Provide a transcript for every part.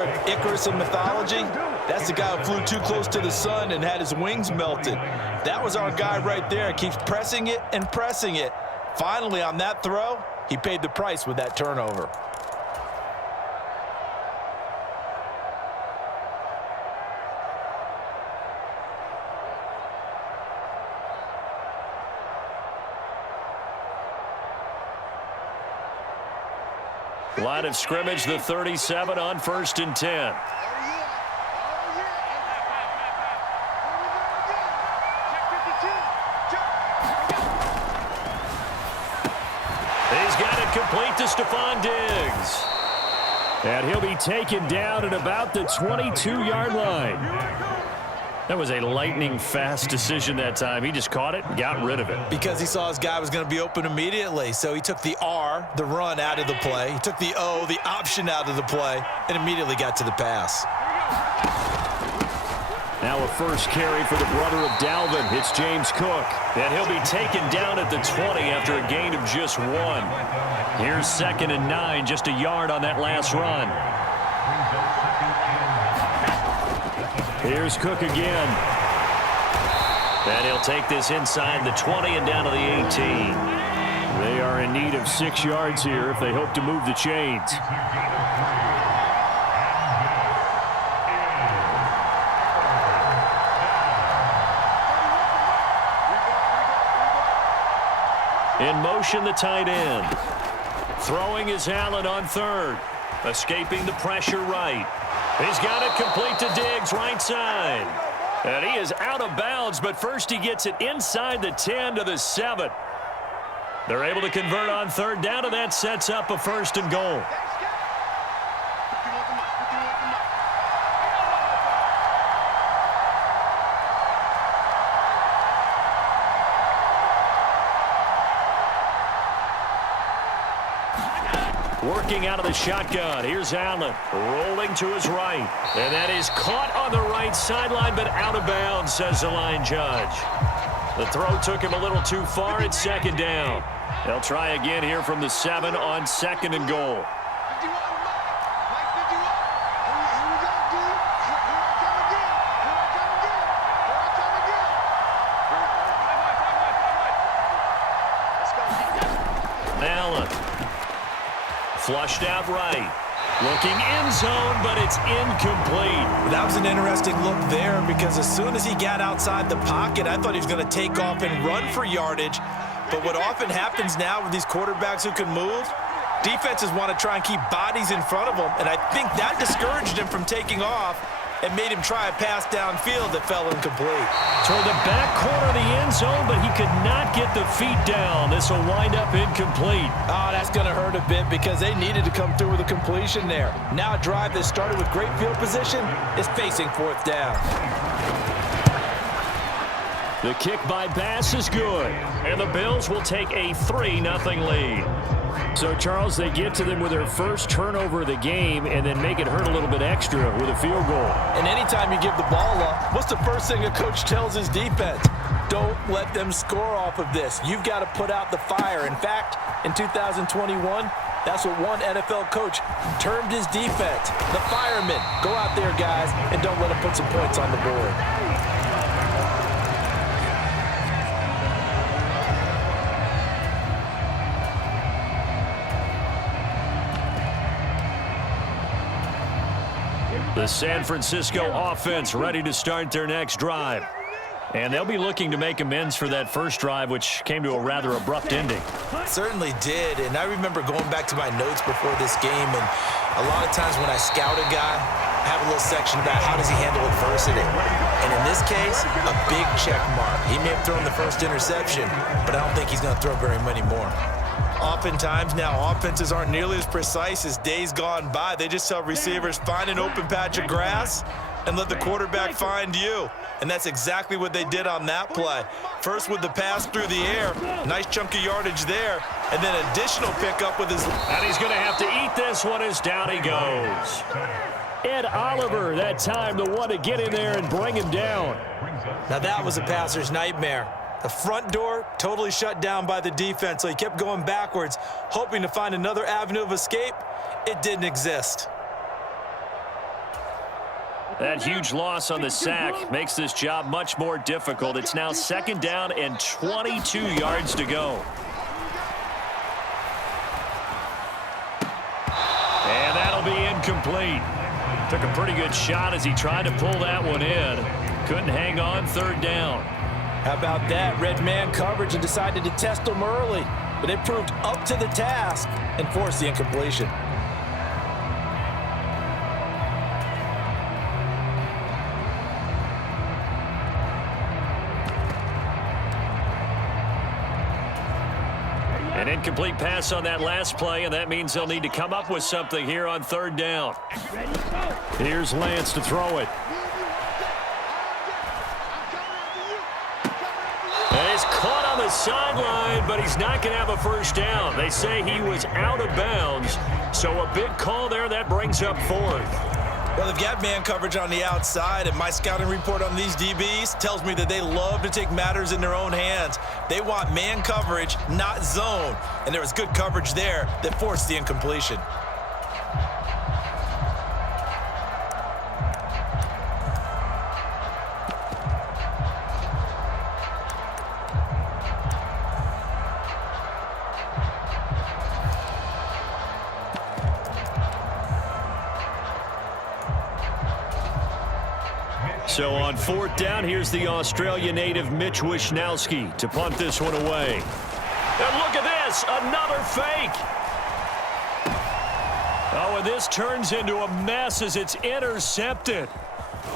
Icarus in mythology, that's the guy who flew too close to the sun and had his wings melted. That was our guy right there. Keeps pressing it and pressing it. Finally, on that throw, he paid the price with that turnover. Line of scrimmage, the 37 on 1st and 10. He's got it complete to Stephon Diggs. And he'll be taken down at about the 22-yard line. That was a lightning-fast decision that time. He just caught it and got rid of it. Because he saw his guy was going to be open immediately. So he took the R, the run, out of the play. He took the O, the option, out of the play, and immediately got to the pass. Now a first carry for the brother of Dalvin. It's James Cook. And he'll be taken down at the 20 after a gain of just 1. Here's 2nd and 9, just a yard on that last run. Here's Cook again. And he'll take this inside the 20 and down to the 18. They are in need of 6 yards here if they hope to move the chains. In motion, the tight end. Throwing is Allen on 3rd. Escaping the pressure right. He's got it complete to Diggs, right side. And he is out of bounds, but first he gets it inside the 10 to the 7. They're able to convert on 3rd down, and that sets up a 1st and goal. Working out of the shotgun. Here's Allen rolling to his right. And that is caught on the right sideline, but out of bounds, says the line judge. The throw took him a little too far. It's 2nd down. They'll try again here from the 7 on 2nd and goal. Allen. Flushed out right. Looking end zone, but it's incomplete. That was an interesting look there because as soon as he got outside the pocket, I thought he was going to take off and run for yardage. But what often happens now with these quarterbacks who can move, defenses want to try and keep bodies in front of them, and I think that discouraged him from taking off and made him try a pass downfield that fell incomplete. Toward the back corner of the end zone, but he could not get the feet down. This will wind up incomplete. Oh, that's going to hurt a bit because they needed to come through with a completion there. Now a drive that started with great field position is facing 4th down. The kick by Bass is good, and the Bills will take a 3-0 lead. So, Charles, they get to them with their first turnover of the game and then make it hurt a little bit extra with a field goal. And anytime you give the ball up, what's the first thing a coach tells his defense? Don't let them score off of this. You've got to put out the fire. In fact, in 2021, that's what one NFL coach termed his defense. The firemen. Go out there, guys, and don't let them put some points on the board. The San Francisco offense ready to start their next drive. And they'll be looking to make amends for that first drive, which came to a rather abrupt ending. Certainly did, and I remember going back to my notes before this game, and a lot of times when I scout a guy, I have a little section about how does he handle adversity. And in this case, a big check mark. He may have thrown the first interception, but I don't think he's going to throw very many more. Oftentimes now, offenses aren't nearly as precise as days gone by. They just tell receivers, find an open patch of grass and let the quarterback find you. And that's exactly what they did on that play. First with the pass through the air, nice chunk of yardage there, and then additional pickup with his... And he's going to have to eat this one as down he goes. Ed Oliver, that time, the one to get in there and bring him down. Now that was a passer's nightmare. The front door totally shut down by the defense, so he kept going backwards, hoping to find another avenue of escape. It didn't exist. That huge loss on the sack makes this job much more difficult. It's now 2nd down and 22 yards to go. And that'll be incomplete. Took a pretty good shot as he tried to pull that one in. Couldn't hang on 3rd down. How about that? Red man coverage and decided to test them early. But it proved up to the task and forced the incompletion. An incomplete pass on that last play, and that means they'll need to come up with something here on 3rd down. Here's Lance to throw it. And he's caught on the sideline, but he's not going to have a 1st down. They say he was out of bounds, so a big call there. That brings up 4th. Well, they've got man coverage on the outside, and my scouting report on these DBs tells me that they love to take matters in their own hands. They want man coverage, not zone, and there was good coverage there that forced the incompletion. So on 4th down, here's the Australia native Mitch Wishnowsky to punt this one away. And look at this, another fake. Oh, and this turns into a mess as it's intercepted.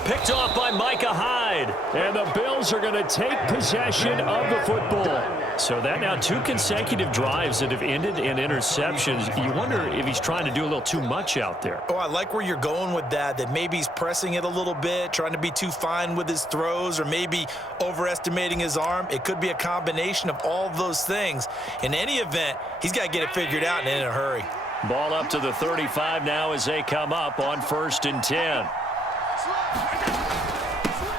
Picked off by Micah Hyde. And the Bills are going to take possession of the football. So that now 2 consecutive drives that have ended in interceptions. You wonder if he's trying to do a little too much out there. Oh, I like where you're going with that maybe he's pressing it a little bit, trying to be too fine with his throws, or maybe overestimating his arm. It could be a combination of all of those things. In any event, he's got to get it figured out and in a hurry. Ball up to the 35 now as they come up on 1st and 10.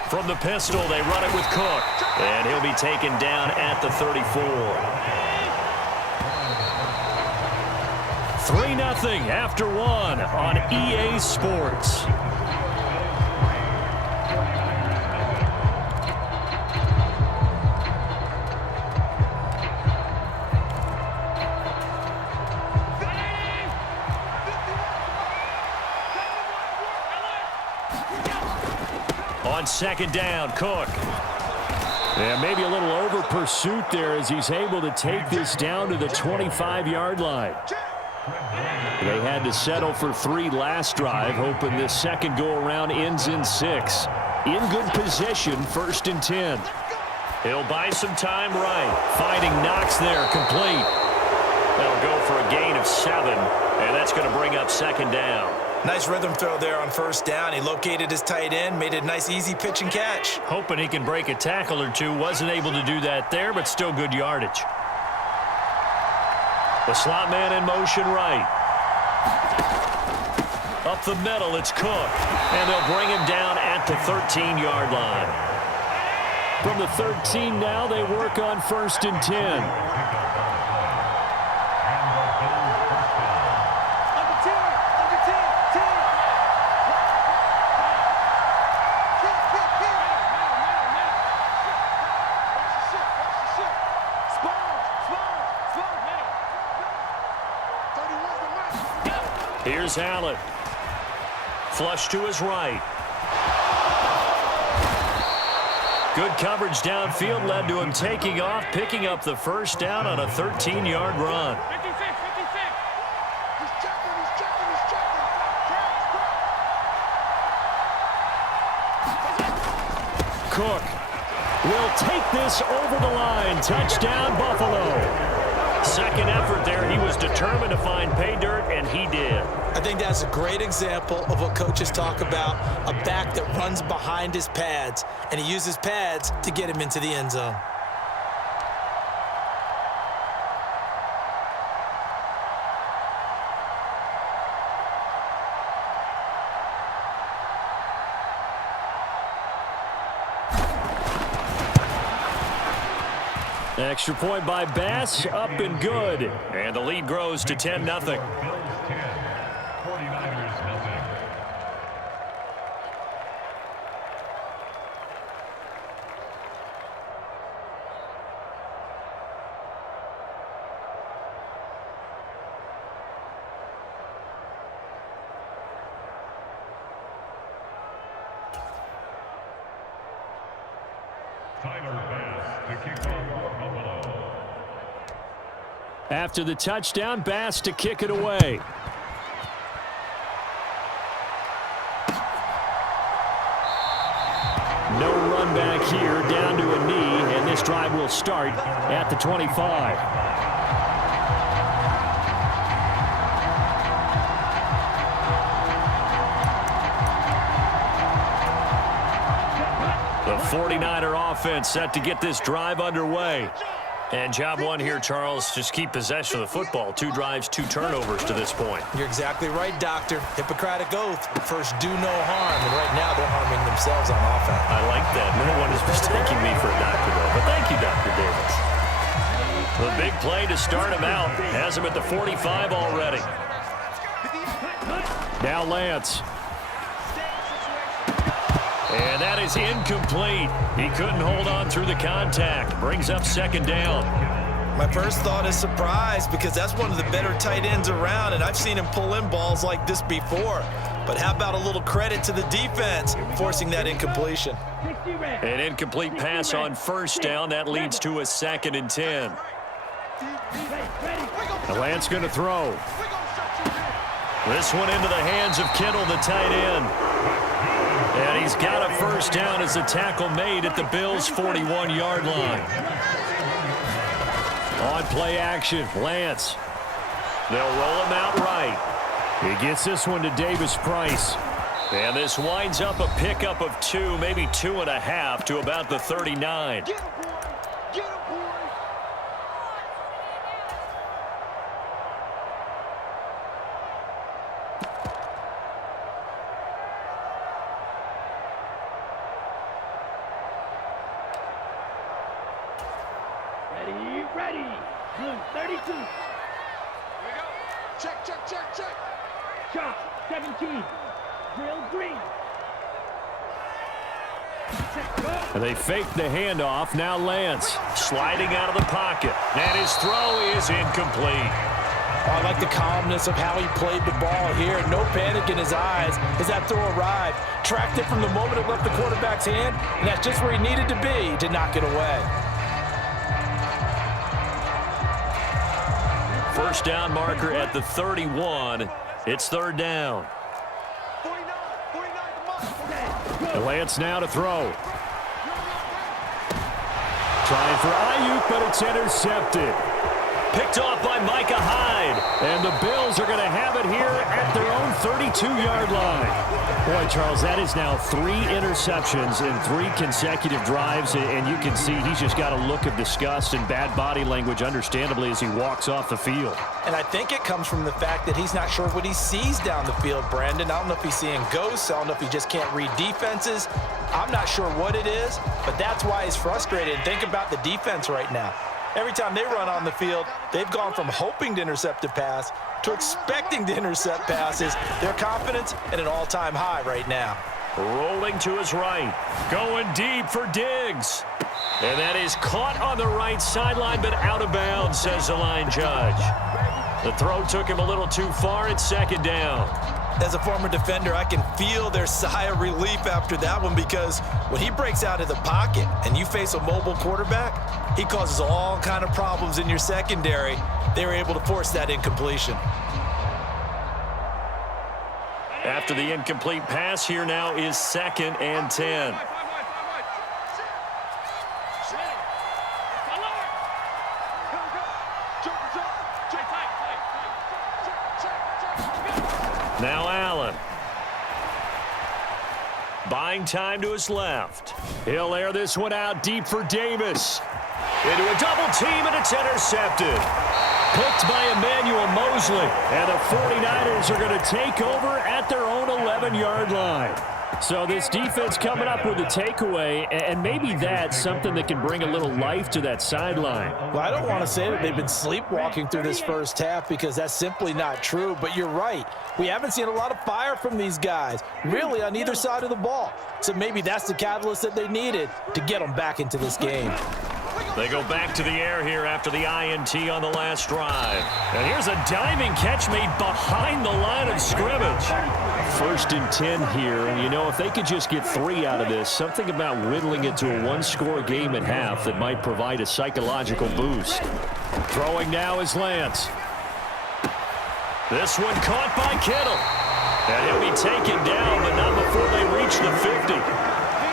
From the pistol, they run it with Cook. And he'll be taken down at the 34. 3-0 after 1 on EA Sports. On 2nd down, Cook. Yeah, maybe a little over pursuit there as he's able to take this down to the 25-yard line. They had to settle for 3 last drive, hoping this second go-around ends in 6. In good position, 1st and 10. He'll buy some time right. Finding Knox there, complete. That'll go for a gain of 7, and that's going to bring up 2nd down. Nice rhythm throw there on 1st down. He located his tight end, made it a nice, easy pitch and catch. Hoping he can break a tackle or two. Wasn't able to do that there, but still good yardage. The slot man in motion right. Up the middle, it's Cook. And they'll bring him down at the 13-yard line. From the 13 now, they work on 1st and 10. Here's Allen. Flush to his right. Good coverage downfield led to him taking off, picking up the 1st down on a 13-yard run. Cook will take this over the line. Touchdown, Buffalo. Second effort there. He was determined to find pay dirt, and he did. I think that's a great example of what coaches talk about, a back that runs behind his pads, and he uses pads to get him into the end zone. Extra point by Bass, up and good. And the lead grows to 10-0. After the touchdown, Bass to kick it away. No run back here, down to a knee, and this drive will start at the 25. The 49er offense set to get this drive underway. And job one here, Charles, just keep possession of the football. 2 drives, 2 turnovers to this point. You're exactly right, Doctor. Hippocratic oath. First, do no harm. And right now, they're harming themselves on offense. I like that. No one is mistaking me for a doctor, though. But thank you, Dr. Davis. The big play to start him out. Has him at the 45 already. Now Lance. And that is incomplete. He couldn't hold on through the contact. Brings up second down. My first thought is surprise because that's one of the better tight ends around, and I've seen him pull in balls like this before. But how about a little credit to the defense forcing that incompletion? An incomplete pass on first down. That leads to a 2nd and 10. And Lance going to throw. This one into the hands of Kittle, the tight end. And he's got a first down as the tackle made at the Bills' 41-yard line. On play action, Lance. They'll roll him out right. He gets this one to Davis Price. And this winds up a pickup of 2, maybe 2.5 to about the 39. Ready. Blue 32. Here we go. Check. Shot 17. Drill green. And they fake the handoff. Now Lance sliding out of the pocket. And his throw is incomplete. I like the calmness of how he played the ball here. No panic in his eyes as that throw arrived. Tracked it from the moment it left the quarterback's hand, and that's just where he needed to be to knock it away. First down marker at the 31. It's third down. And Lance now to throw. Trying for Ayuk, but it's intercepted. Picked off by Micah Hyde. And the Bills are going to have it here at their own 32-yard line. Boy, Charles, that is now 3 interceptions in 3 consecutive drives. And you can see he's just got a look of disgust and bad body language, understandably, as he walks off the field. And I think it comes from the fact that he's not sure what he sees down the field, Brandon. I don't know if he's seeing ghosts. I don't know if he just can't read defenses. I'm not sure what it is, but that's why he's frustrated. And think about the defense right now. Every time they run on the field, they've gone from hoping to intercept a pass to expecting to intercept passes. Their confidence at an all-time high right now. Rolling to his right. Going deep for Diggs. And that is caught on the right sideline, but out of bounds, says the line judge. The throw took him a little too far. It's second down. As a former defender, I can feel their sigh of relief after that one because when he breaks out of the pocket and you face a mobile quarterback, he causes all kind of problems in your secondary. They were able to force that incompletion. After the incomplete pass, here now is 2nd and 10. Now Allen. Buying time to his left. He'll air this one out deep for Davis. Into a double team, and it's intercepted. Picked by Emmanuel Mosley. And the 49ers are going to take over at their own 11-yard line. So this defense coming up with a takeaway, and maybe that's something that can bring a little life to that sideline. Well, I don't want to say that they've been sleepwalking through this first half because that's simply not true, but you're right. We haven't seen a lot of fire from these guys, really on either side of the ball. So maybe that's the catalyst that they needed to get them back into this game. They go back to the air here after the INT on the last drive. And here's a diving catch made behind the line of scrimmage. 1st and 10 here. And, you know, if they could just get 3 out of this, something about whittling it to a one-score game at half that might provide a psychological boost. Throwing now is Lance. This one caught by Kittle. And he'll be taken down, but not before they reach the 50.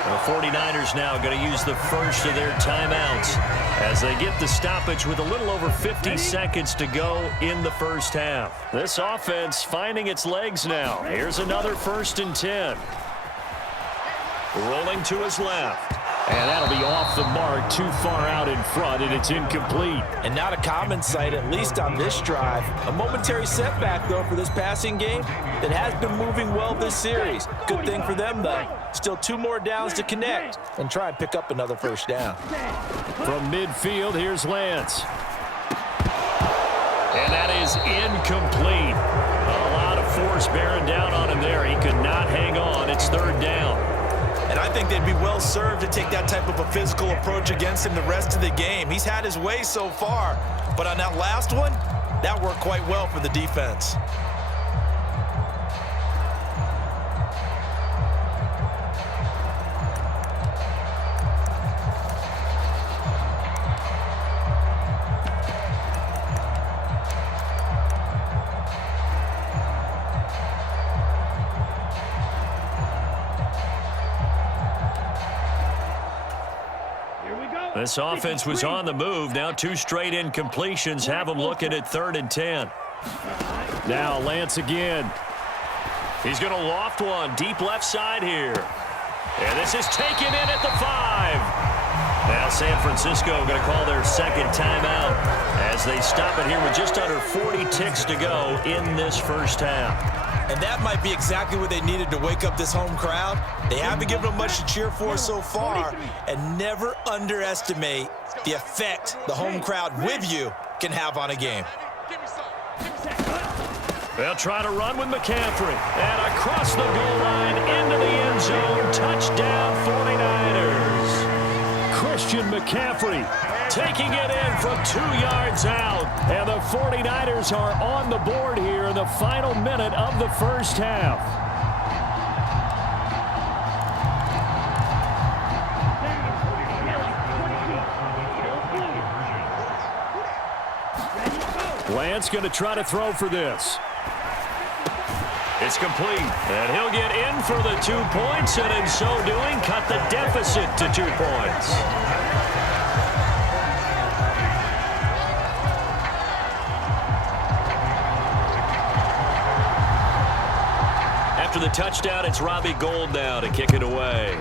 The 49ers now going to use the first of their timeouts as they get the stoppage with a little over 50 seconds to go in the first half. This offense finding its legs now. Here's another 1st and 10. Rolling to his left. And that'll be off the mark, too far out in front, and it's incomplete. And not a common sight, at least on this drive. A momentary setback, though, for this passing game that has been moving well this series. Good thing for them, though. Still 2 more downs to connect and try and pick up another first down. From midfield, here's Lance. And that is incomplete. A lot of force bearing down on him there. He could not hang on. It's 3rd down. And I think they'd be well served to take that type of a physical approach against him the rest of the game. He's had his way so far, but on that last one, that worked quite well for the defense. This offense was on the move. Now 2 straight incompletions have them looking at 3rd and 10. Now Lance again. He's going to loft one deep left side here. And this is taken in at the 5. Now San Francisco going to call their 2nd timeout as they stop it here with just under 40 ticks to go in this first half. And that might be exactly what they needed to wake up this home crowd. They haven't given them much to cheer for so far, and never underestimate the effect the home crowd with you can have on a game. They'll try to run with McCaffrey. And across the goal line into the end zone. Touchdown 49ers. Christian McCaffrey taking it in from 2 yards out. And the 49ers are on the board here in the final minute of the first half. Lance going to try to throw for this. It's complete, and he'll get in for the 2 points, and in so doing, cut the deficit to 2 points. After the touchdown, it's Robbie Gould now to kick it away.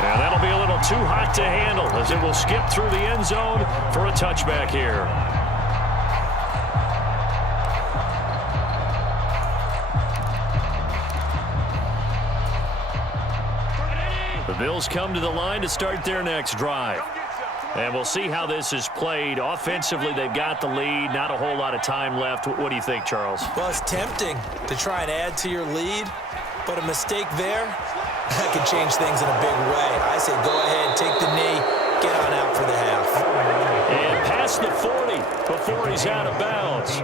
And that'll be a little too hot to handle as it will skip through the end zone for a touchback here. The Bills come to the line to start their next drive. And we'll see how this is played. Offensively, they've got the lead. Not a whole lot of time left. What do you think, Charles? Well, it's tempting to try and add to your lead, but a mistake there, that can change things in a big way. I say go ahead, take the knee, get on out for the half. And past the 40 before he's out of bounds.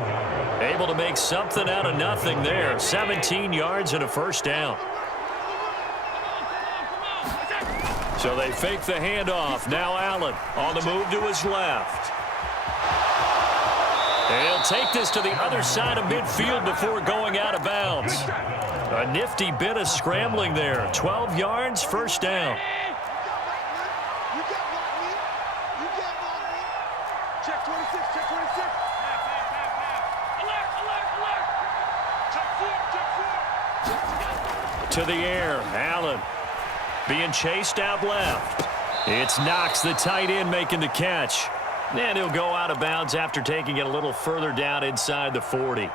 Able to make something out of nothing there. 17 yards and a first down. So they fake the handoff. Now Allen on the move to his left. And he'll take this to the other side of midfield before going out of bounds. A nifty bit of scrambling there. 12 yards, first down. Check 26, check 26. Alert, alert, alert. Check 4, check 4. To the air, Allen. Being chased out left. It's Knox, the tight end, making the catch. And he'll go out of bounds after taking it a little further down inside the 40.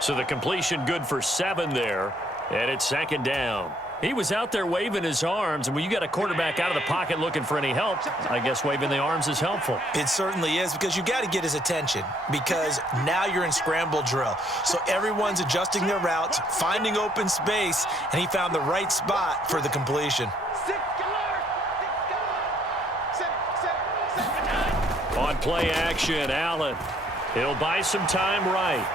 So the completion good for 7 there. And it's second down. He was out there waving his arms, and when you got a quarterback out of the pocket looking for any help, I guess waving the arms is helpful. It certainly is, because you got to get his attention, because now you're in scramble drill. So everyone's adjusting their routes, finding open space, and he found the right spot for the completion. On play action, Allen. He'll buy some time right.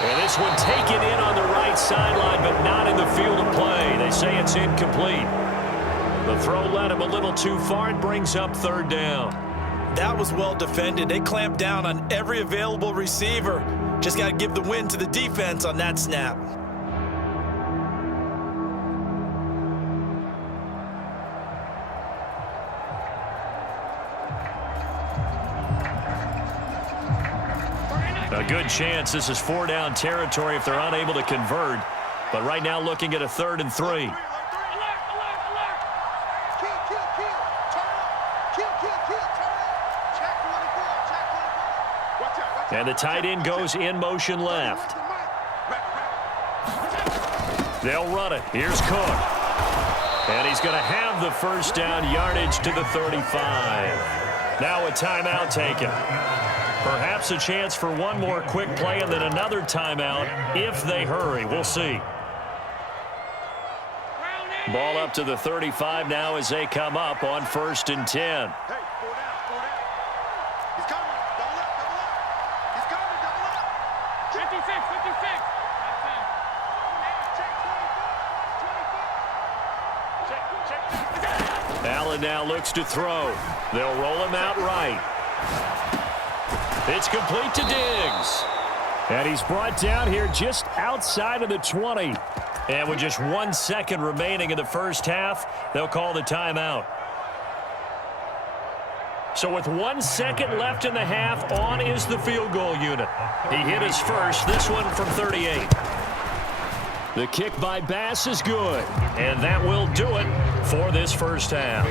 And this one taken in on the right sideline, but not in the field of play. They say it's incomplete. The throw led him a little too far and brings up third down. That was well defended. They clamped down on every available receiver. Just got to give the win to the defense on that snap. A good chance this is 4-down territory if they're unable to convert. But right now looking at a 3rd and 3. And the tight end goes in motion left. They'll run it. Here's Cook. And he's going to have the first down, yardage to the 35. Now a timeout taken. Perhaps a chance for one more quick play and then another timeout if they hurry. We'll see. Ball up to the 35 now as they come up on 1st and 10. Allen now looks to throw. They'll roll him out right. It's complete to Diggs. And he's brought down here just outside of the 20. And with just 1 second remaining in the first half, they'll call the timeout. So with 1 second left in the half, on is the field goal unit. He hit his first, this one from 38. The kick by Bass is good. And that will do it for this first half.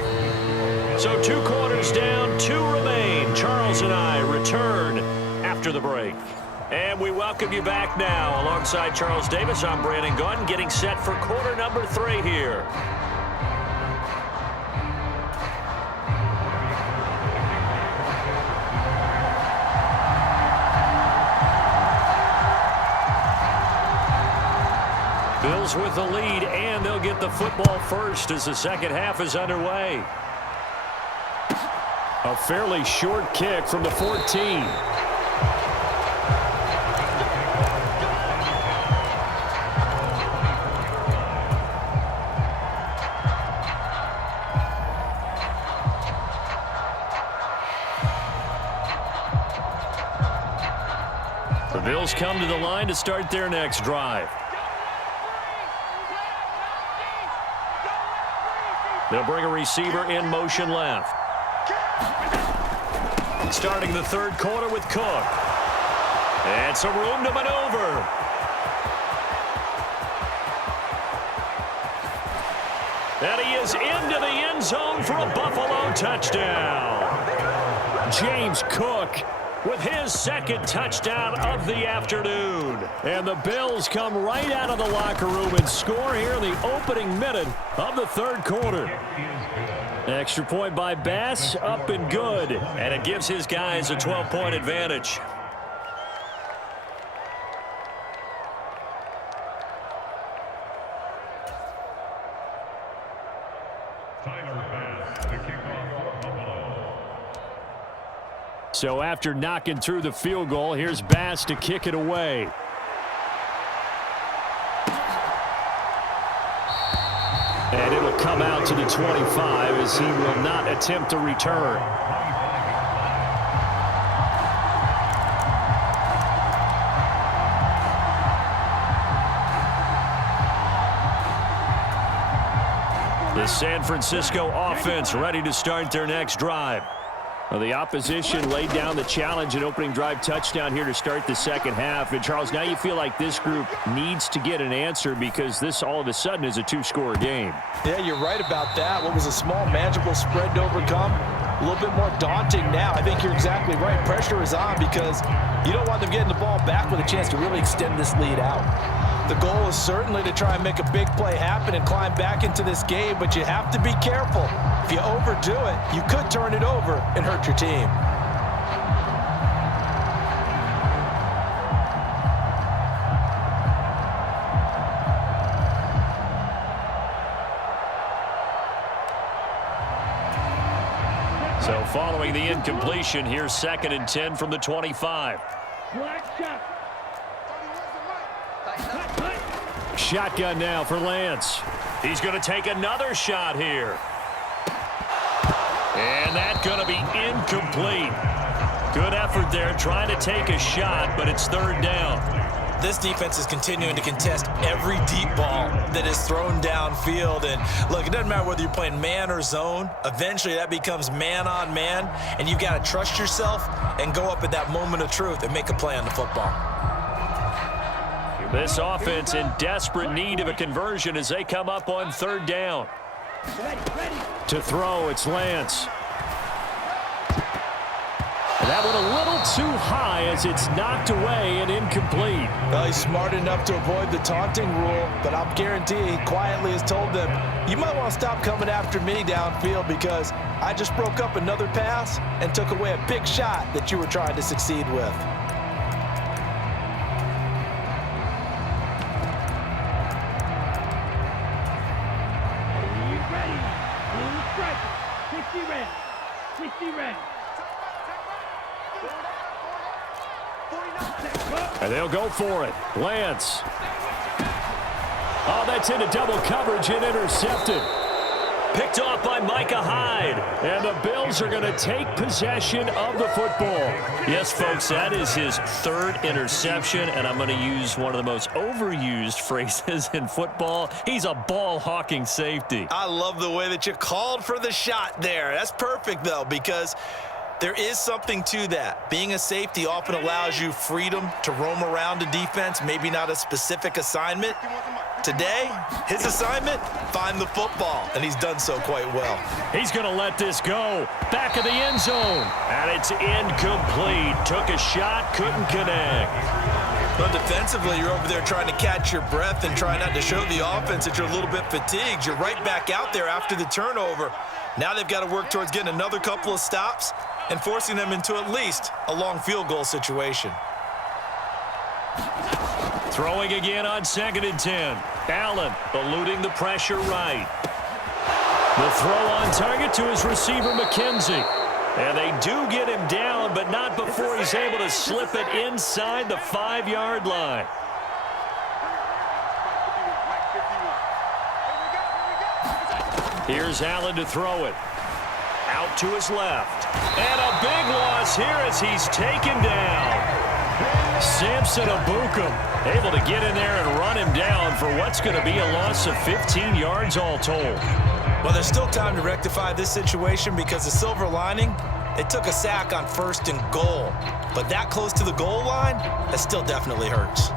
So 2 quarters down, 2 remain. Charles and I return after the break. And we welcome you back now. Alongside Charles Davis, I'm Brandon Gunn, getting set for quarter number 3 here. Bills with the lead, and they'll get the football first as the second half is underway. A fairly short kick from the 14. The Bills come to the line to start their next drive. They'll bring a receiver in motion left. Starting the 3rd quarter with Cook. And some room to maneuver. And he is into the end zone for a Buffalo touchdown. James Cook with his 2nd touchdown of the afternoon. And the Bills come right out of the locker room and score here in the opening minute of the 3rd quarter. Extra point by Bass, up and good. And it gives his guys a 12-point advantage. So after knocking through the field goal, here's Bass to kick it away. And it'll come out to the 25 as he will not attempt to return. The San Francisco offense ready to start their next drive. Well, the opposition laid down the challenge and opening drive touchdown here to start the second half. And, Charles, now you feel like this group needs to get an answer because this all of a sudden is a 2-score game. Yeah, you're right about that. What was a small, manageable spread to overcome, a little bit more daunting now. I think you're exactly right. Pressure is on because you don't want them getting the ball back with a chance to really extend this lead out. The goal is certainly to try and make a big play happen and climb back into this game, but you have to be careful. If you overdo it, you could turn it over and hurt your team. So following the incompletion, here's 2nd and 10 from the 25. Shotgun now for Lance. He's going to take another shot here. And that's going to be incomplete. Good effort there trying to take a shot, but it's 3rd down. This defense is continuing to contest every deep ball that is thrown downfield. And look, it doesn't matter whether you're playing man or zone. Eventually that becomes man on man, and you've got to trust yourself and go up at that moment of truth and make a play on the football. This offense in desperate need of a conversion as they come up on 3rd down. To throw, it's Lance. That one a little too high as it's knocked away and incomplete. Well, he's smart enough to avoid the taunting rule, but I'll guarantee he quietly has told them, you might want to stop coming after me downfield because I just broke up another pass and took away a big shot that you were trying to succeed with. And they'll go for it. Lance. Oh, that's into double coverage and intercepted. Picked off by Micah Hyde. And the Bills are going to take possession of the football. Yes, folks, that is his 3rd interception, and I'm going to use one of the most overused phrases in football. He's a ball-hawking safety. I love the way that you called for the shot there. That's perfect, though, because there is something to that. Being a safety often allows you freedom to roam around a defense, maybe not a specific assignment. Today, his assignment, find the football, and he's done so quite well. He's going to let this go. Back of the end zone, and it's incomplete. Took a shot, couldn't connect. But defensively, you're over there trying to catch your breath and try not to show the offense that you're a little bit fatigued. You're right back out there after the turnover. Now they've got to work towards getting another couple of stops and forcing them into at least a long field goal situation. Throwing again on 2nd and 10. Allen eluding the pressure right. The throw on target to his receiver, McKenzie. And they do get him down, but not before he's able to slip it inside the 5-yard line. Here's Allen to throw it. Out to his left. And a big loss here as he's taken down. Samson Abukum able to get in there and run him down for what's going to be a loss of 15 yards all told. Well, there's still time to rectify this situation because the silver lining, they took a sack on 1st and goal. But that close to the goal line, that still definitely hurts.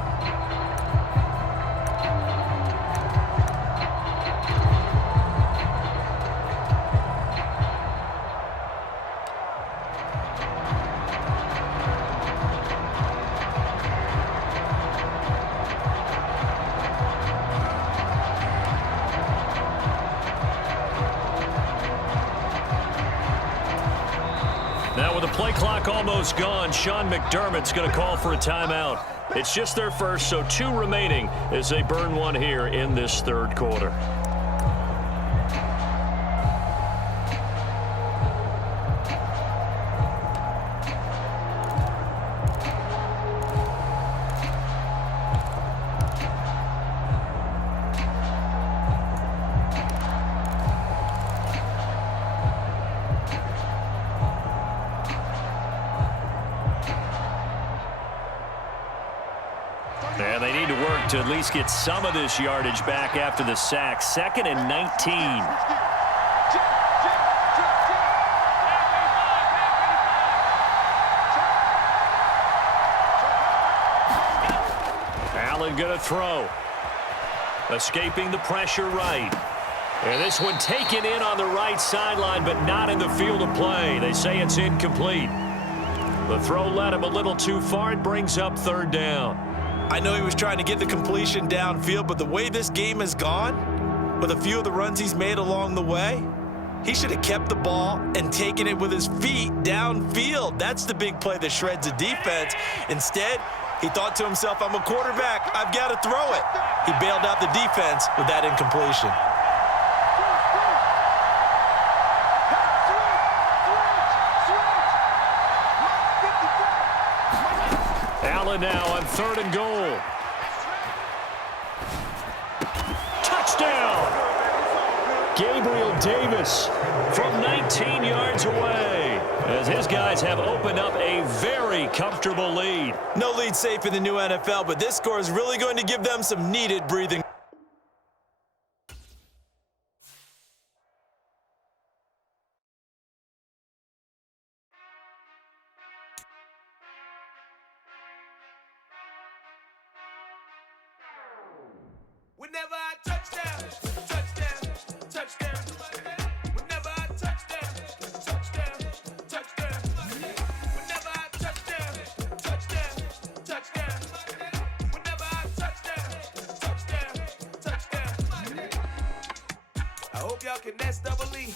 Now with the play clock almost gone, Sean McDermott's going to call for a timeout. It's just their first, so 2 remaining as they burn one here in this 3rd quarter. And they need to work to at least get some of this yardage back after the sack. 2nd and 19. Allen going to throw. Escaping the pressure right. And this one taken in on the right sideline, but not in the field of play. They say it's incomplete. The throw led him a little too far. It brings up third down. I know he was trying to get the completion downfield, but the way this game has gone, with a few of the runs he's made along the way, he should have kept the ball and taken it with his feet downfield. That's the big play that shreds a defense. Instead, he thought to himself, I'm a quarterback, I've got to throw it. He bailed out the defense with that incompletion. Allen now on 3rd and goal. Touchdown! Gabriel Davis from 19 yards away, as his guys have opened up a very comfortable lead. No lead safe in the new NFL, but this score is really going to give them some needed breathing. Whenever I touchdown, touchdown, touchdown. Whenever I touchdown, touchdown, touchdown. Whenever I touchdown, touchdown, touchdown. Whenever I touchdown, touchdown, touchdown. I hope y'all can SWE,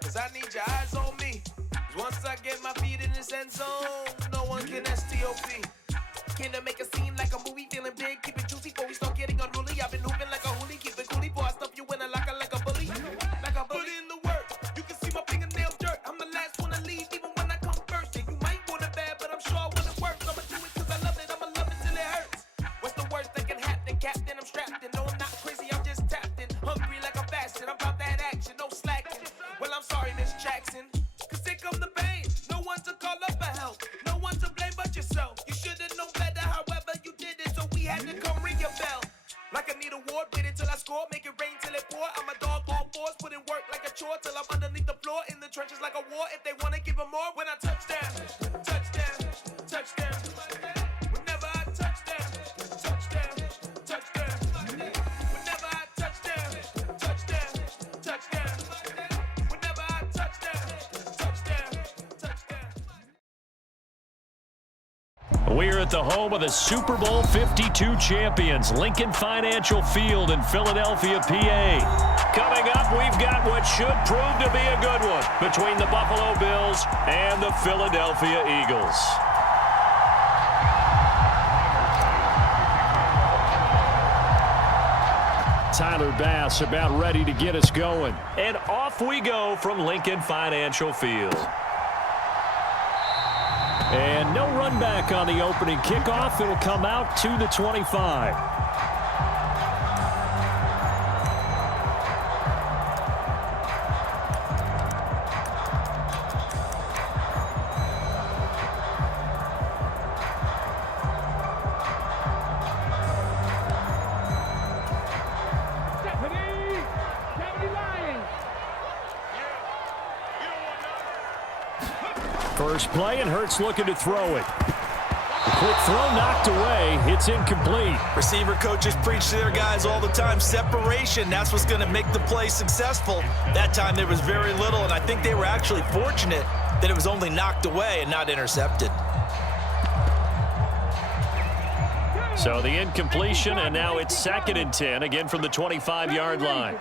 cause I need your eyes on me. 'Cause once I get my feet in this end zone, no one can STOP. Came to make a scene like a movie, feeling big, keep it juicy before we start getting unruly. I've been hooping like a hoolie, keep it coolie before I stuff you in a locker like a bully. Like a bully. Put in the work, you can see my fingernails dirt. I'm the last one to leave, even when I come first. And you might want it bad, but I'm sure when it works, I'ma do it 'cause I love it, I'ma love it till it hurts. What's the worst that can happen, Captain? I'm strapped in, no I'm not crazy, I'm just tapped in. Hungry like a fashion, I'm about that action, no slacking. Well, I'm sorry, Miss Jackson, 'cause here come the pain. No one to call up for help, no one to blame but yourself. You should've known better, however you did it, so we had to come ring your bell. Like I need a ward, wait until I score, make it rain till it pour. I'm a dog on fours, put in work like a chore till I'm underneath the floor, in the trenches like a war. If they wanna give them more, when I touchdown, touchdown, touchdown. Whenever I touchdown, touchdown, touchdown. Whenever I touchdown, touchdown, touchdown. Whenever I touchdown, touchdown, touchdown. We're at the home of the Super Bowl 52 champions, Lincoln Financial Field in Philadelphia, PA. Coming up, we've got what should prove to be a good one between the Buffalo Bills and the Philadelphia Eagles. Tyler Bass about ready to get us going. And off we go from Lincoln Financial Field. And no run back on the opening kickoff. It'll come out to the 25. First play, and Hurts looking to throw it. Quick throw knocked away. It's incomplete. Receiver coaches preach to their guys all the time. Separation, that's what's going to make the play successful. That time there was very little, and I think they were actually fortunate that it was only knocked away and not intercepted. So the incompletion, and now it's 2nd and 10, again from the 25-yard line.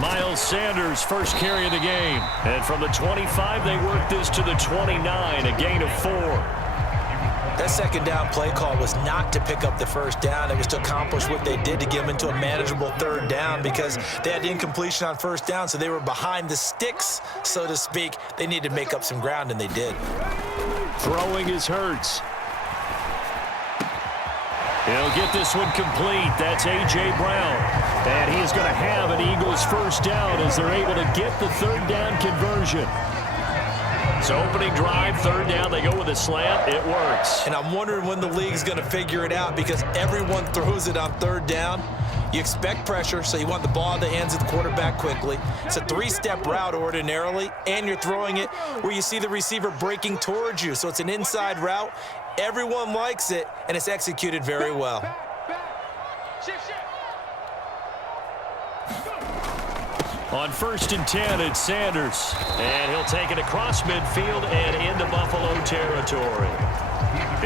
Miles Sanders, first carry of the game. And from the 25, they work this to the 29, a gain of 4. That second down play call was not to pick up the first down. It was to accomplish what they did to get them into a manageable 3rd down because they had incompletion on 1st down, so they were behind the sticks, so to speak. They needed to make up some ground, and they did. Throwing is Hurts. He'll get this one complete. That's A.J. Brown. And he is going to have an Eagles first down as they're able to get the 3rd down conversion. So opening drive, 3rd down, they go with a slant. It works. And I'm wondering when the league's going to figure it out because everyone throws it on 3rd down. You expect pressure, so you want the ball in the hands of the quarterback quickly. It's a 3-step route ordinarily, and you're throwing it where you see the receiver breaking towards you. So it's an inside route. Everyone likes it, and it's executed very well. On 1st and 10, it's Sanders. And he'll take it across midfield and into Buffalo territory.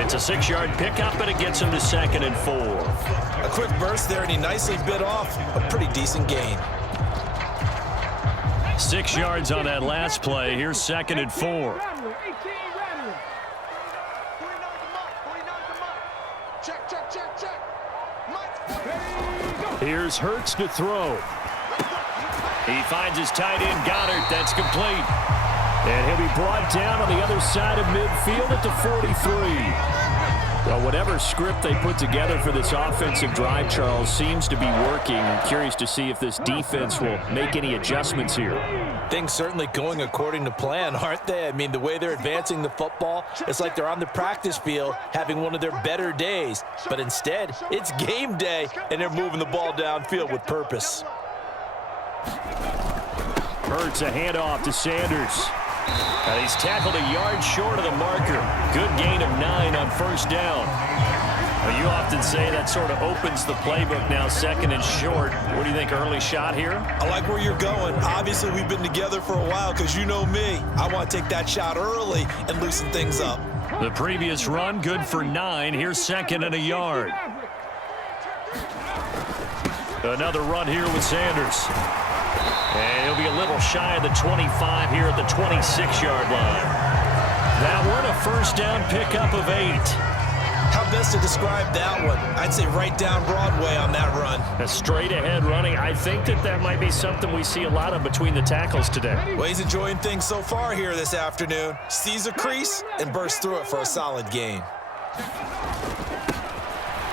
It's a 6-yard pickup, and it gets him to 2nd and 4. A quick burst there, and he nicely bit off a pretty decent gain. 6 yards on that last play. Here's 2nd and 4. Here's Hurts to throw. He finds his tight end, Goddard. That's complete. And he'll be brought down on the other side of midfield at the 43. Well, whatever script they put together for this offensive drive, Charles, seems to be working. I'm curious to see if this defense will make any adjustments here. Things certainly going according to plan, aren't they? I mean, the way they're advancing the football, it's like they're on the practice field having one of their better days. But instead, it's game day, and they're moving the ball downfield with purpose. Hurts a handoff to Sanders. And he's tackled a yard short of the marker. Good gain of 9 on 1st down. Well, you often say that sort of opens the playbook now, 2nd and short. What do you think, early shot here? I like where you're going. Obviously, we've been together for a while because you know me. I want to take that shot early and loosen things up. The previous run, good for 9. Here's 2nd and a yard. Another run here with Sanders. And he'll be a little shy of the 25 here at the 26-yard line. That one, a 1st down pickup of 8. How best to describe that one? I'd say right down Broadway on that run. A straight-ahead running. I think that might be something we see a lot of between the tackles today. Well, he's enjoying things so far here this afternoon. Sees a crease and bursts through it for a solid gain.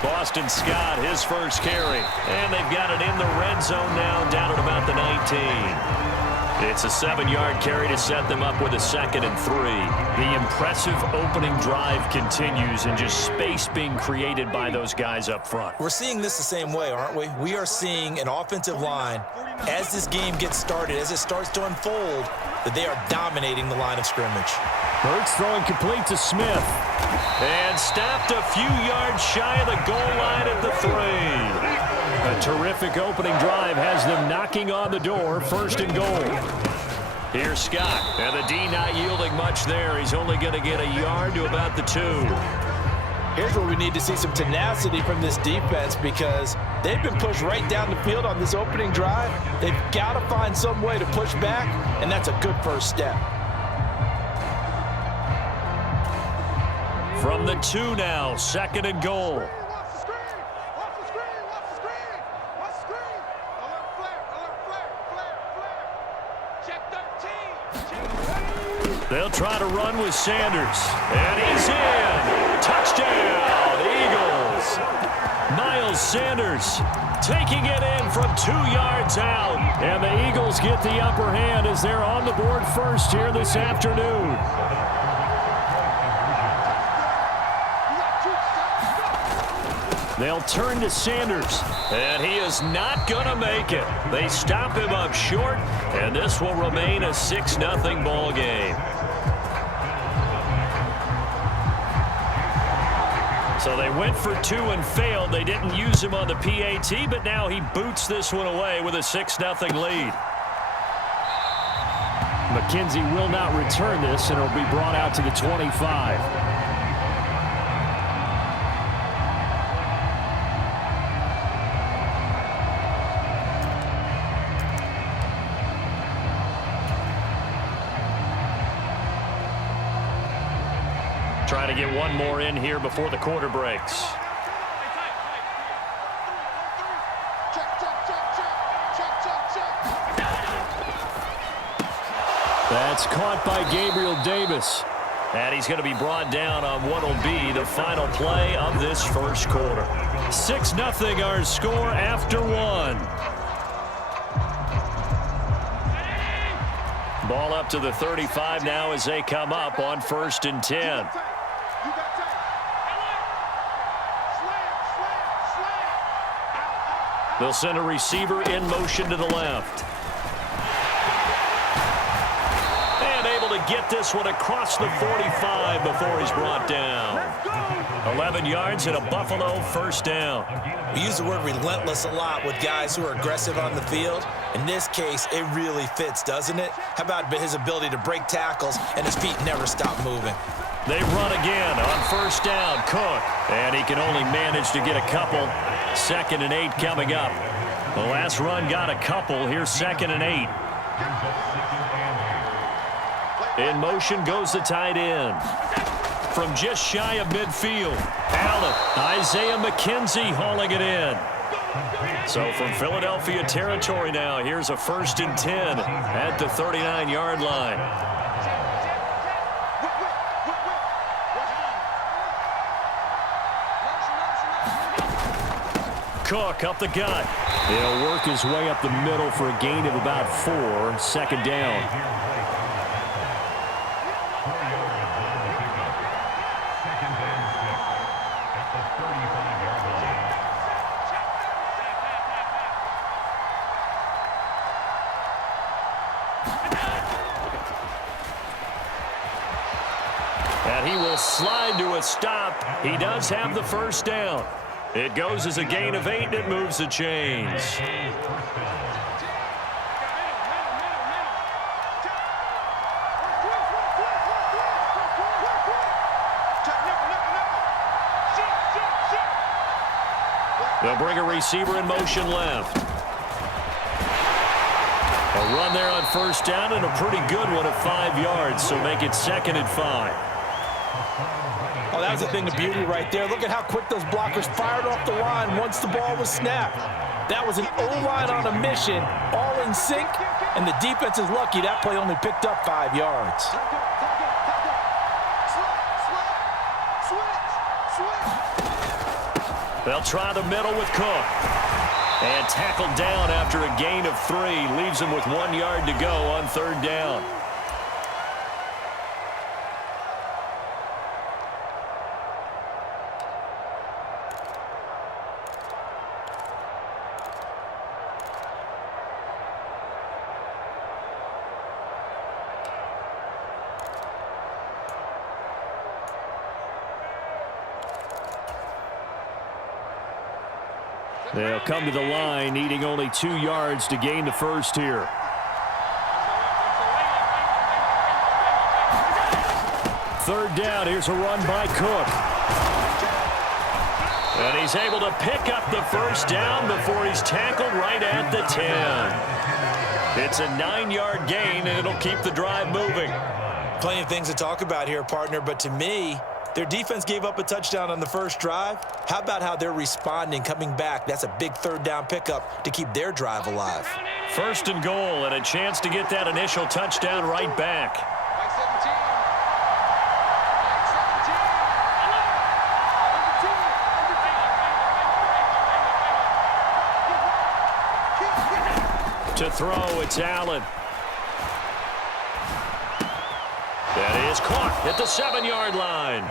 Boston Scott, his first carry. And they've got it in the red zone now, down at about the 19. It's a 7-yard carry to set them up with a 2nd and 3. The impressive opening drive continues, and just space being created by those guys up front. We're seeing this the same way, aren't we? We are seeing an offensive line, as this game gets started, as it starts to unfold, that they are dominating the line of scrimmage. Hurts throwing complete to Smith. And stopped a few yards shy of the goal line at the 3. A terrific opening drive has them knocking on the door, 1st and goal. Here's Scott, and the D not yielding much there. He's only going to get a yard to about the 2. Here's where we need to see some tenacity from this defense because they've been pushed right down the field on this opening drive. They've got to find some way to push back, and that's a good first step. From the 2 now, 2nd and goal. They'll try to run with Sanders. And he's in. Touchdown, Eagles. Miles Sanders taking it in from 2 yards out. And the Eagles get the upper hand as they're on the board first here this afternoon. They'll turn to Sanders, and he is not going to make it. They stop him up short, and this will remain a 6-0 ball game. So they went for 2 and failed. They didn't use him on the PAT, but now he boots this one away with a 6-0 lead. McKenzie will not return this, and it'll be brought out to the 25. Trying to get one more in here before the quarter breaks. That's caught by Gabriel Davis. And he's going to be brought down on what will be the final play of this first quarter. 6-0 our score after 1. Ball up to the 35 now as they come up on 1st and 10. They'll send a receiver in motion to the left. And able to get this one across the 45 before he's brought down. 11 yards and a Buffalo first down. We use the word relentless a lot with guys who are aggressive on the field. In this case, it really fits, doesn't it? How about his ability to break tackles and his feet never stop moving? They run again on first down. Cook. And he can only manage to get a couple. 2nd and 8 coming up. The last run got a couple. Here's 2nd and 8. In motion goes the tight end. From just shy of midfield, Allen, Isaiah McKenzie hauling it in. So from Philadelphia territory now, here's a 1st and 10 at the 39-yard line. Cook up the gut. He'll work his way up the middle for a gain of about 4. 2nd down. And he will slide to a stop. He does have the first down. It goes as a gain of 8, and it moves the chains. They'll bring a receiver in motion left. A run there on first down, and a pretty good one at 5 yards, so make it 2nd and 5. Oh, that was a thing of beauty right there. Look at how quick those blockers fired off the line once the ball was snapped. That was an O-line on a mission, all in sync, and the defense is lucky that play only picked up 5 yards. They'll try the middle with Cook. And tackled down after a gain of 3. Leaves him with 1 yard to go on 3rd down. They'll come to the line, needing only 2 yards to gain the first here. Third down, here's a run by Cook. And he's able to pick up the first down before he's tackled right at the 10. It's a 9-yard gain, and it'll keep the drive moving. Plenty of things to talk about here, partner, but to me, their defense gave up a touchdown on the first drive. How about how they're responding, coming back? That's a big 3rd down pickup to keep their drive alive. 1st and goal, and a chance to get that initial touchdown right back. To throw, it's Allen. That is caught at the 7-yard line.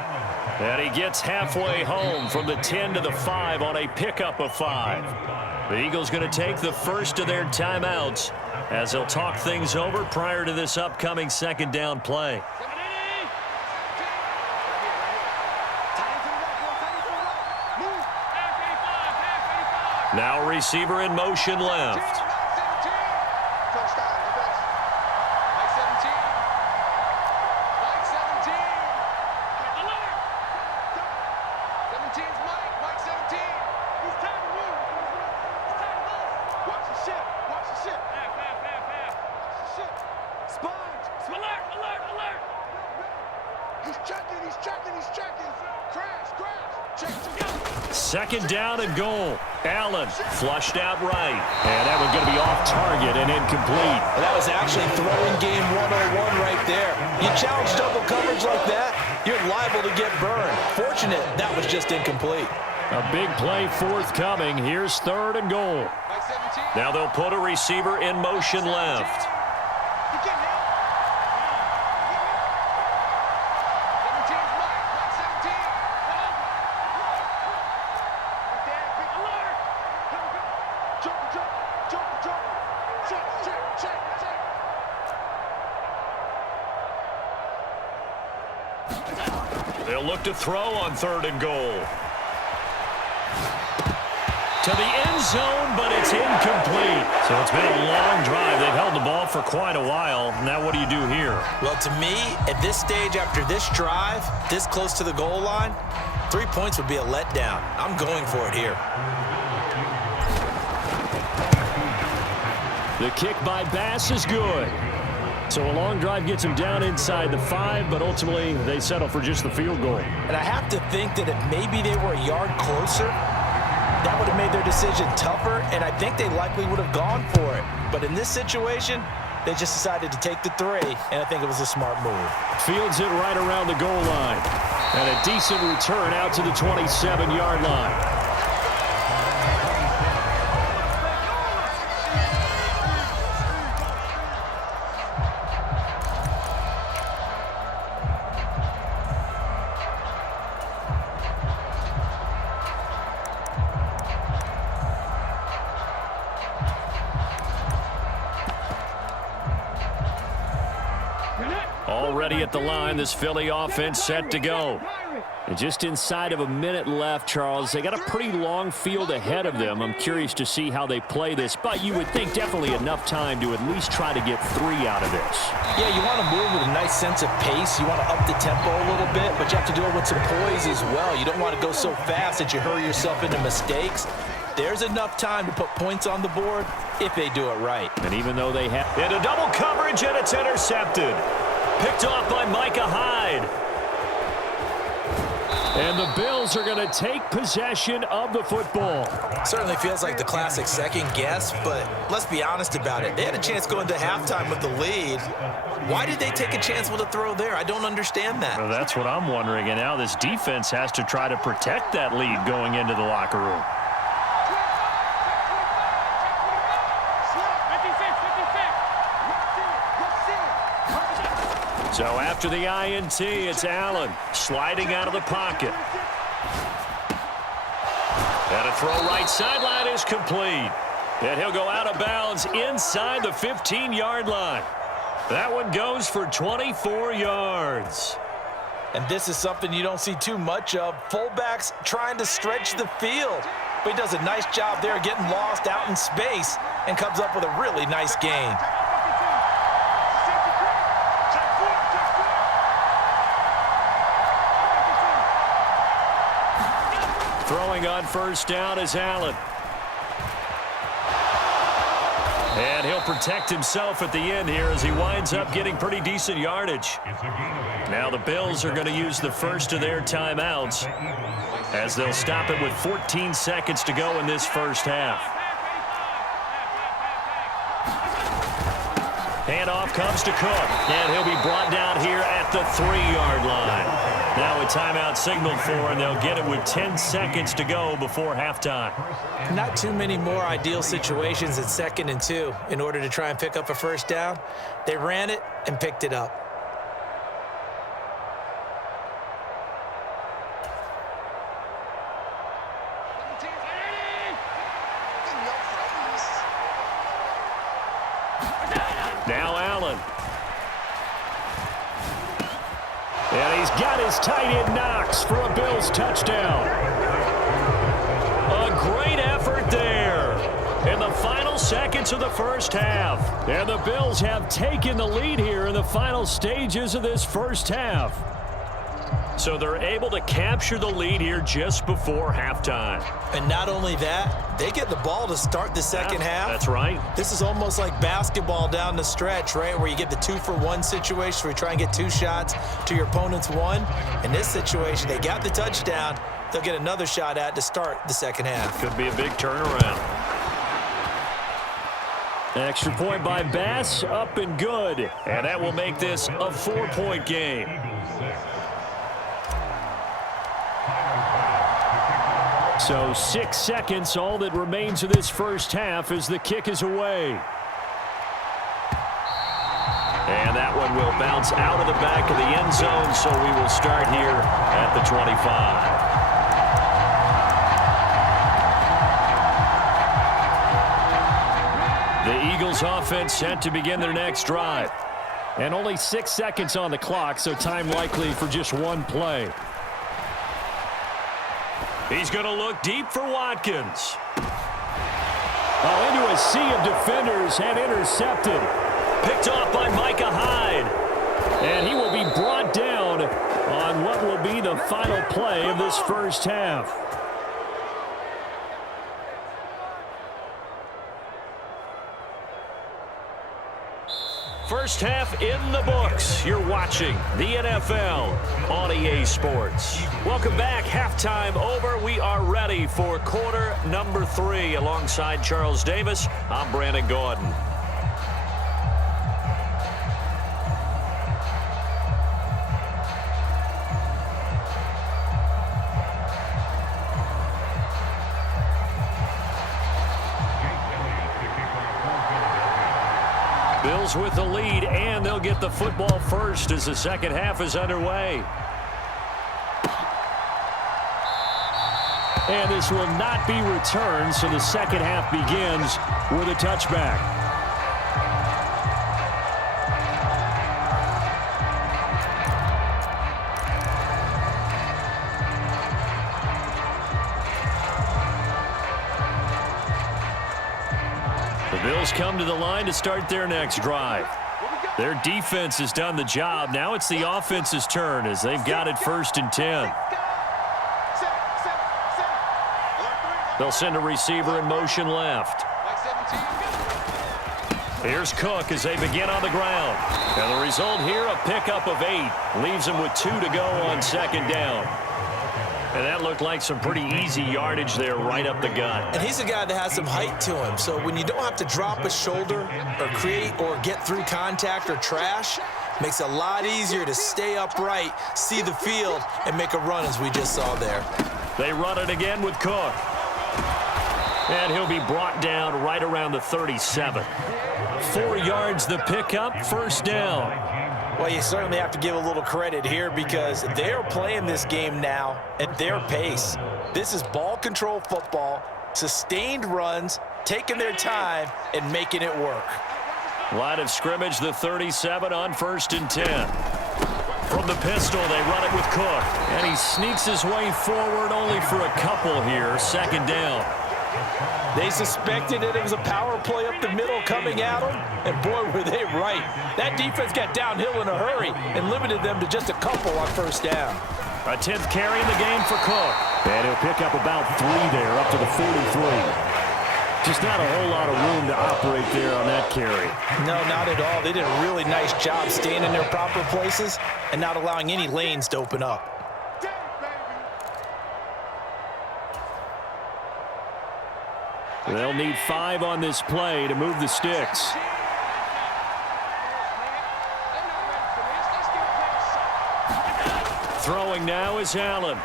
And he gets halfway home from the 10 to the 5 on a pickup of 5. The Eagles going to take the first of their timeouts as they'll talk things over prior to this upcoming 2nd down play. Now receiver in motion left. Second down and goal. Allen flushed out right. And that one's going to be off target and incomplete. Well, that was actually throwing game 101 right there. You challenge double coverage like that, you're liable to get burned. Fortunate that was just incomplete. A big play forthcoming. Here's 3rd and goal. Now they'll put a receiver in motion left. They'll look to throw on 3rd and goal. To the end zone, but it's incomplete. So it's been a long drive. They've held the ball for quite a while. Now what do you do here? Well, to me, at this stage after this drive, this close to the goal line, 3 points would be a letdown. I'm going for it here. The kick by Bass is good. So a long drive gets them down inside the 5, but ultimately they settle for just the field goal. And I have to think that if maybe they were a yard closer, that would have made their decision tougher, and I think they likely would have gone for it. But in this situation, they just decided to take the 3, and I think it was a smart move. Fields it right around the goal line. And a decent return out to the 27-yard line. Already at the line, this Philly offense set to go. And just inside of a minute left, Charles. They got a pretty long field ahead of them. I'm curious to see how they play this, but you would think definitely enough time to at least try to get 3 out of this. Yeah, you want to move with a nice sense of pace. You want to up the tempo a little bit, but you have to do it with some poise as well. You don't want to go so fast that you hurry yourself into mistakes. There's enough time to put points on the board if they do it right. And even though they have into double coverage, and it's intercepted. Picked off by Micah Hyde. And the Bills are going to take possession of the football. Certainly feels like the classic second guess, but let's be honest about it. They had a chance going into halftime with the lead. Why did they take a chance with a throw there? I don't understand that. Well, that's what I'm wondering. And now this defense has to try to protect that lead going into the locker room. So after the INT, it's Allen sliding out of the pocket. And a throw right sideline is complete. And he'll go out of bounds inside the 15-yard line. That one goes for 24 yards. And this is something you don't see too much of. Fullbacks trying to stretch the field. But he does a nice job there getting lost out in space and comes up with a really nice gain. Throwing on first down is Allen. And he'll protect himself at the end here as he winds up getting pretty decent yardage. Now the Bills are going to use the first of their timeouts as they'll stop it with 14 seconds to go in this first half. Handoff comes to Cook, and he'll be brought down here at the 3-yard line. Now a timeout signaled for, and they'll get it with 10 seconds to go before halftime. Not too many more ideal situations at 2nd and 2 in order to try and pick up a first down. They ran it and picked it up. Now Allen. And he's got his tight end Knox for a Bills touchdown. A great effort there in the final seconds of the first half. And the Bills have taken the lead here in the final stages of this first half. So they're able to capture the lead here just before halftime. And not only that, they get the ball to start the second half. That's right. This is almost like basketball down the stretch, right, where you get the 2-for-1 situation where you try and get 2 shots to your opponent's 1. In this situation, they got the touchdown. They'll get another shot at to start the second half. Could be a big turnaround. Extra point by Bass, up and good. And that will make this a 4-point game. So 6 seconds, all that remains of this first half as the kick is away. And that one will bounce out of the back of the end zone, so we will start here at the 25. The Eagles offense set to begin their next drive. And only 6 seconds on the clock, so time likely for just one play. He's going to look deep for Watkins. Oh, into a sea of defenders and intercepted. Picked off by Micah Hyde. And he will be brought down on what will be the final play of this first half. First half in the books. You're watching the NFL on EA Sports. Welcome back. Halftime over. We are ready for quarter number 3. Alongside Charles Davis, I'm Brandon Gordon. Bills with the lead, and they'll get the football first as the second half is underway. And this will not be returned, so the second half begins with a touchback. The Bills come to the line to start their next drive. Their defense has done the job. Now it's the offense's turn as they've got it 1st and 10. They'll send a receiver in motion left. Here's Cook as they begin on the ground. And the result here, a pickup of 8. Leaves them with 2 to go on second down. And that looked like some pretty easy yardage there right up the gut. And he's a guy that has some height to him. So when you don't have to drop a shoulder or create or get through contact or trash, makes it a lot easier to stay upright, see the field, and make a run as we just saw there. They run it again with Cook. And he'll be brought down right around the 37. 4 yards the pickup, first down. Well, you certainly have to give a little credit here because they're playing this game now at their pace. This is ball control football, sustained runs, taking their time, and making it work. Line of scrimmage, the 37 on 1st and 10. From the pistol, they run it with Cook. And he sneaks his way forward only for a couple here, second down. They suspected that it was a power play up the middle coming at them, and boy, were they right. That defense got downhill in a hurry and limited them to just a couple on 1st down. A 10th carry in the game for Cook. And he'll pick up about 3 there, up to the 43. Just not a whole lot of room to operate there on that carry. No, not at all. They did a really nice job staying in their proper places and not allowing any lanes to open up. They'll need 5 on this play to move the sticks. Throwing now is Allen.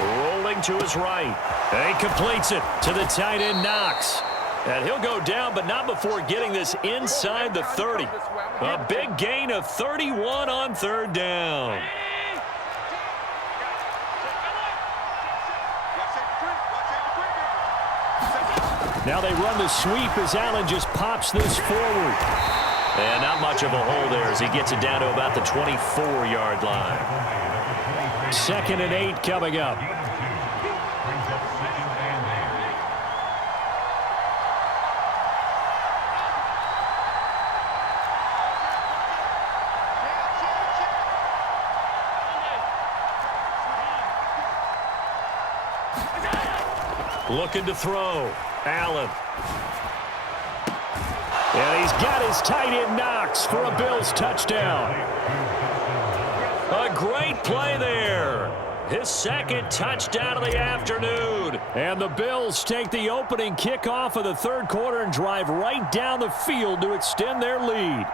Rolling to his right. And he completes it to the tight end, Knox. And he'll go down, but not before getting this inside the 30. A big gain of 31 on 3rd down. Now they run the sweep as Allen just pops this forward. And not much of a hole there as he gets it down to about the 24-yard line. 2nd and 8 coming up. Looking to throw. Allen. And he's got his tight end Knox for a Bills touchdown. A great play there. His 2nd touchdown of the afternoon. And the Bills take the opening kickoff of the 3rd quarter and drive right down the field to extend their lead.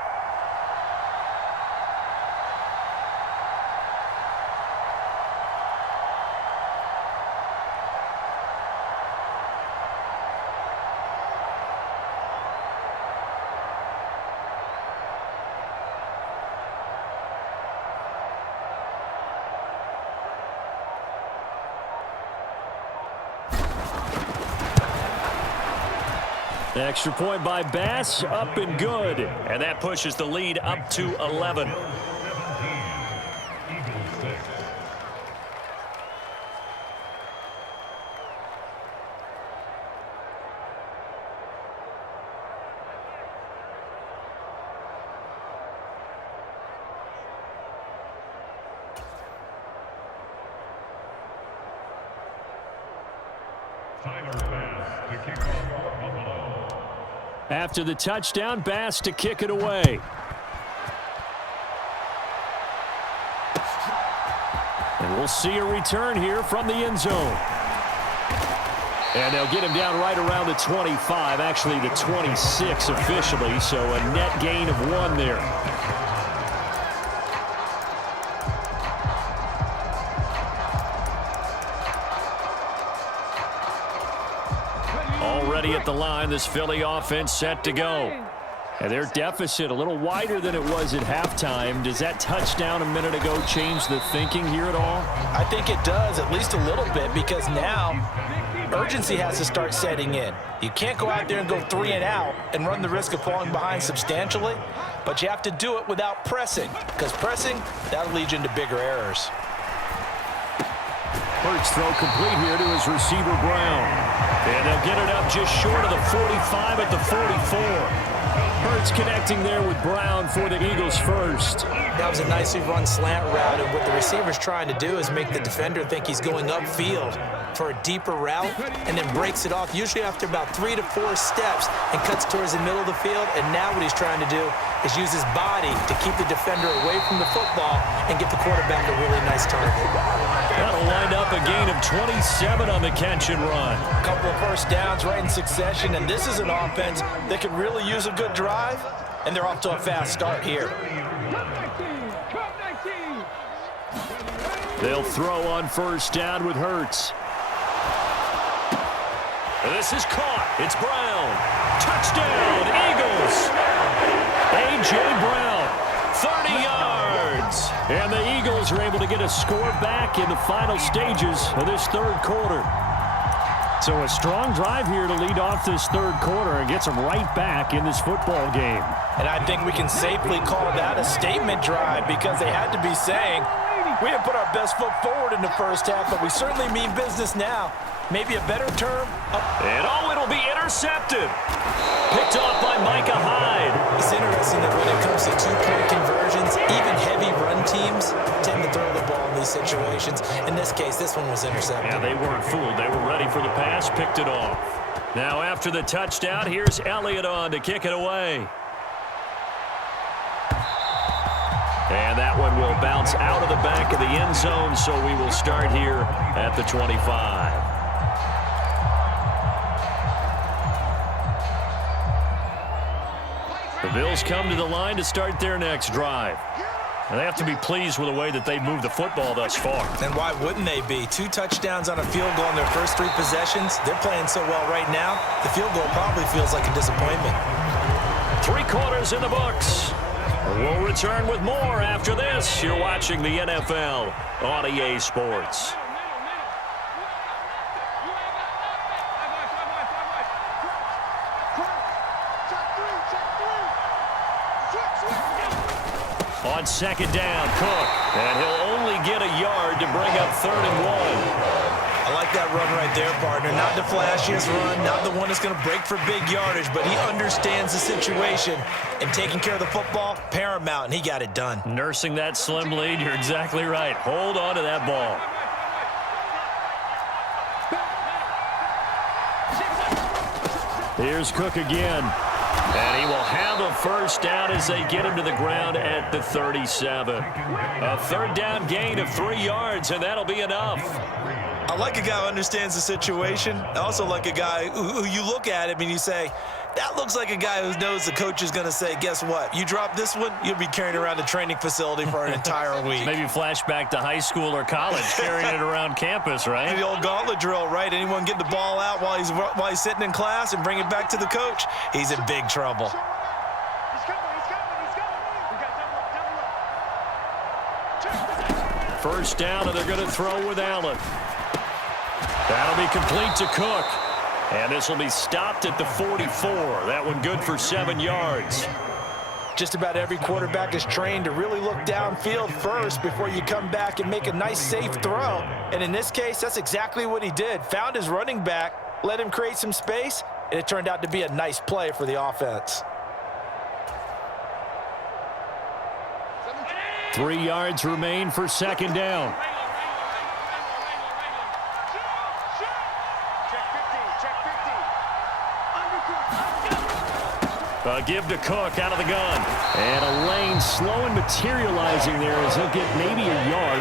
Extra point by Bass, up and good. And that pushes the lead up to 11. After the touchdown, Bass to kick it away. And we'll see a return here from the end zone. And they'll get him down right around the 25, actually the 26 officially, so a net gain of 1 there. Already at the line, this Philly offense set to go. And their deficit a little wider than it was at halftime. Does that touchdown a minute ago change the thinking here at all? I think it does, at least a little bit, because now urgency has to start setting in. You can't go out there and go 3 and out and run the risk of falling behind substantially, but you have to do it without pressing, because pressing, that'll lead you into bigger errors. Hurts throw complete here to his receiver, Brown. And they'll get it up just short of the 45 at the 44. Hurts connecting there with Brown for the Eagles first. That was a nicely run slant route, and what the receiver's trying to do is make the defender think he's going upfield for a deeper route and then breaks it off, usually after about 3 to 4 steps, and cuts towards the middle of the field. And now what he's trying to do is use his body to keep the defender away from the football and get the quarterback a really nice target. That'll wind up a gain of 27 on the catch and run. A couple of first downs right in succession, and this is an offense that could really use a good drive, and they're off to a fast start here. They'll throw on first down with Hurts. This is caught. It's Brown. Touchdown, Eagles. A.J. Brown, 30 yards. And the Eagles are able to get a score back in the final stages of this third quarter. So a strong drive here to lead off this third quarter and gets them right back in this football game. And I think we can safely call that a statement drive, because they had to be saying, we didn't put our best foot forward in the first half, but we certainly mean business now. Maybe a better term. And it'll be intercepted. Picked off by Micah Hyde. It's interesting that when it comes to two-point conversions, even heavy run teams tend to throw the ball in these situations. In this case, this one was intercepted. Yeah, they weren't fooled. They were ready for the pass, picked it off. Now after the touchdown, here's Elliott on to kick it away. And that one will bounce out of the back of the end zone, so we will start here at the 25. The Bills come to the line to start their next drive. And they have to be pleased with the way that they've moved the football thus far. And why wouldn't they be? 2 touchdowns on a field goal in their first 3 possessions. They're playing so well right now, the field goal probably feels like a disappointment. 3 quarters in the books. We'll return with more after this. You're watching the NFL on EA Sports. On second down, Cook. And he'll only get a yard to bring up 3rd and 1. I like that run right there, partner. Not the flashiest run, not the one that's going to break for big yardage, but he understands the situation, and taking care of the football, paramount, and he got it done. Nursing that slim lead, you're exactly right. Hold on to that ball. Here's Cook again. And he will have a first down as they get him to the ground at the 37. A 3rd down gain of 3 yards, and that'll be enough. I like a guy who understands the situation. I also like a guy who you look at him and you say, that looks like a guy who knows the coach is going to say, guess what? You drop this one, you'll be carrying around the training facility for an entire week. Maybe flashback to high school or college, carrying it around campus, right? The old gauntlet drill, right? Anyone get the ball out while he's sitting in class and bring it back to the coach, he's in big trouble. First down, and they're going to throw with Allen. That'll be complete to Cook. And this will be stopped at the 44. That one good for 7 yards. Just about every quarterback is trained to really look downfield first before you come back and make a nice, safe throw. And in this case, that's exactly what he did. Found his running back, let him create some space, and it turned out to be a nice play for the offense. 3 yards remain for second down. Give to Cook out of the gun. And a lane slow and materializing there as he'll get maybe a yard.